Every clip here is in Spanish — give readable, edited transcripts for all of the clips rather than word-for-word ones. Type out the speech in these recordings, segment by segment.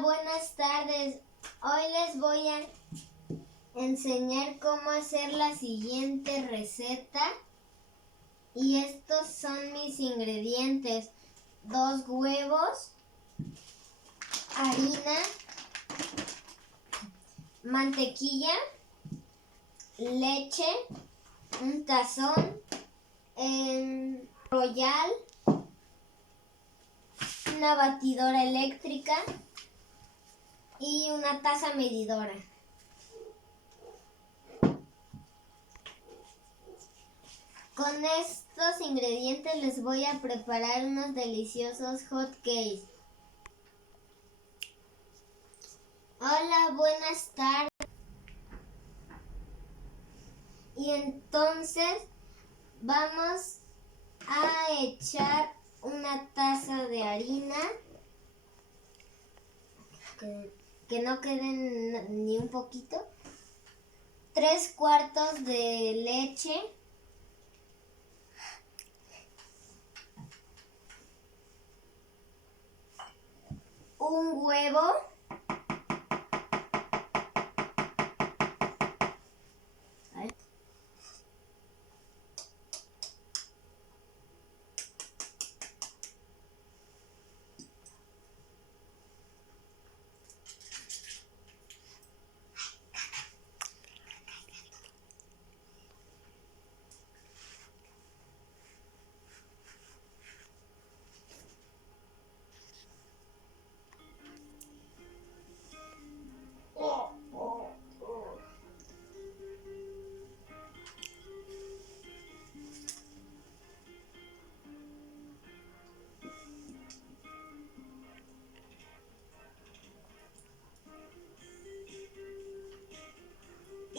Buenas tardes. Hoy les voy a enseñar cómo hacer la siguiente receta. Y estos son mis ingredientes: 2 huevos, harina, mantequilla, leche, un tazón, Royal, una batidora eléctrica y una taza medidora. Con estos ingredientes les voy a preparar unos deliciosos hot cakes. Hola, buenas tardes. Y entonces vamos a echar una taza de harina, que no quede ni un poquito, 3 cuartos de leche, un huevo,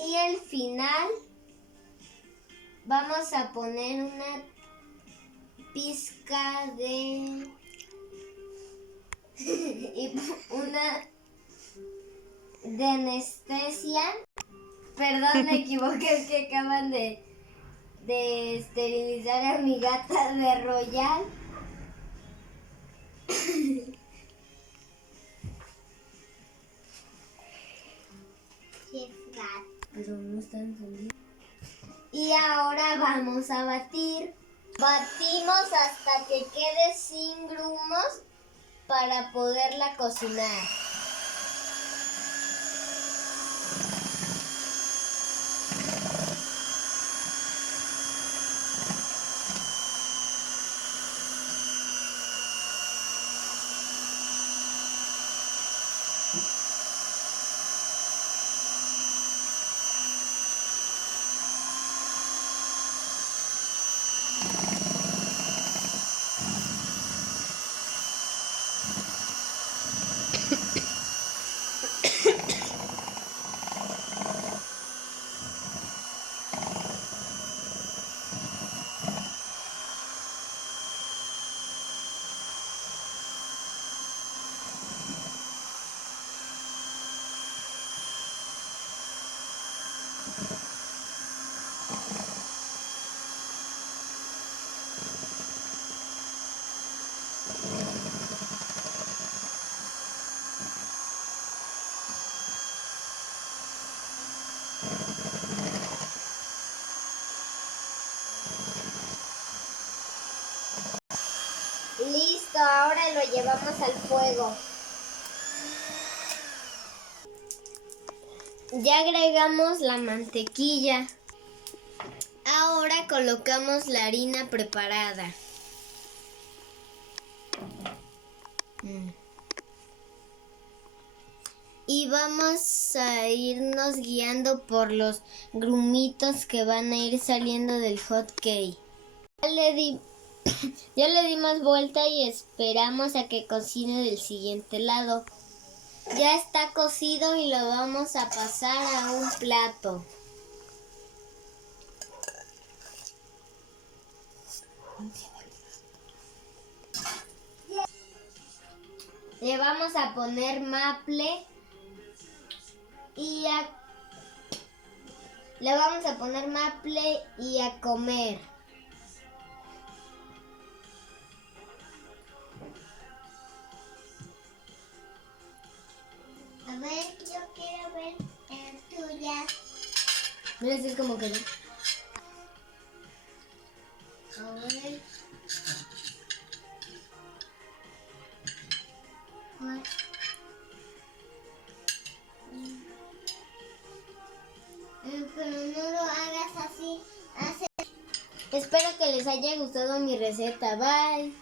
y al final vamos a poner una pizca de una de anestesia. Perdón, me equivoqué, es que acaban de esterilizar a mi gata de Royal. Pero no está encendido. Y ahora vamos a batir. Batimos hasta que quede sin grumos para poderla cocinar. Listo, ahora lo llevamos al fuego. Ya agregamos la mantequilla. Ahora colocamos la harina preparada. Y vamos a irnos guiando por los grumitos que van a ir saliendo del hot cake. Ya le dimos vuelta y esperamos a que cocine del siguiente lado. Ya está cocido y lo vamos a pasar a un plato. Le vamos a poner maple y a comer. ver, yo quiero ver tuya. Mira, así es como quedó. A ver. Pero no lo hagas así. Espero que les haya gustado mi receta. Bye.